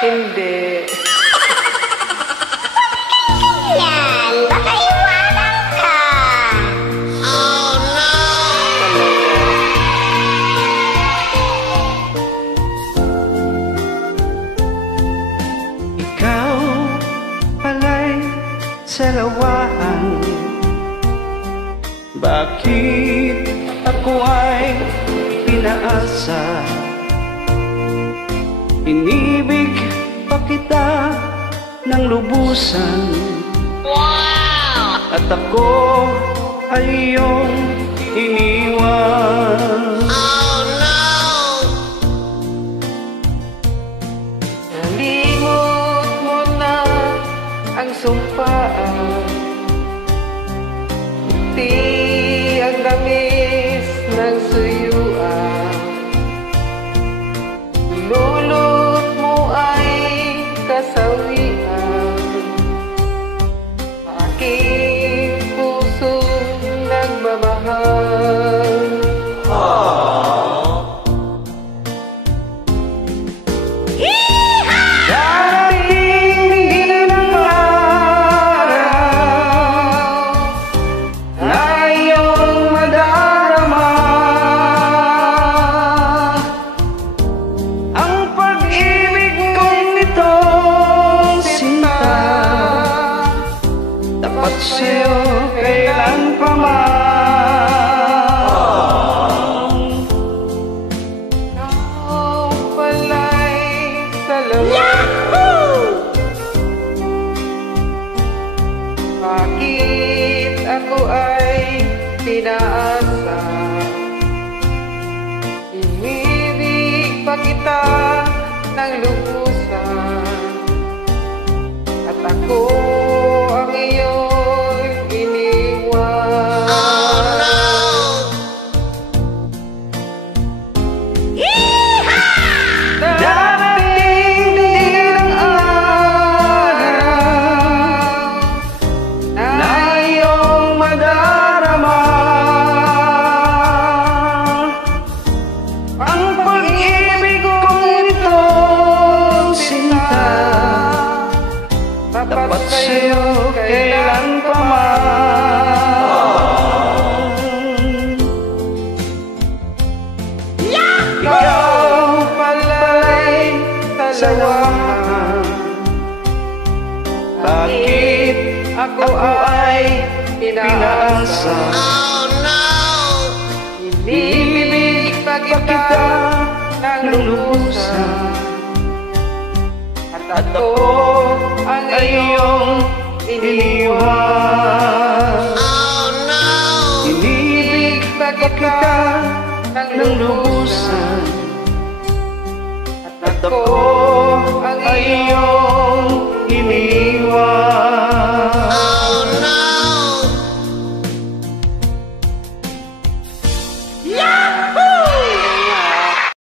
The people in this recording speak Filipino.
Hindi. Yan, baka iwanan ka. Oh no! Ikaw pala'y salawaan. Bakit ako ay pinaasa? Inibig pa kita ng lubusan. Wow! At ako ay iyong iniwan. Oh no! Nalimot mo na ang sumpaan. Di ang gamis ng suyuan. Lulot mo ay kasawian. Aking pusong nagmamahal. Darating din ang araw na iyong madarama. Ang pag-ibig kong itong sinta, tapat sa'yo kailan pa man. Ikaw pala'y salamat. Bakit ako ay pinaasa? Inibig pa kita ng lubusan. At ako ang iyong iniwan. Oh no! Darating din ang araw na iyong madarama. Ang pag-ibig kong itong sinta, tapat sa'yo kailan pa man. Ikaw pala'y salawahan. Bakit ako ay pinaasa? Oh no! Inibig pa kita ng lubusan. At ako ang iyong iniwan. Oh no! Inibig pa kita ng lubusan. At ako ang iyong iniwan.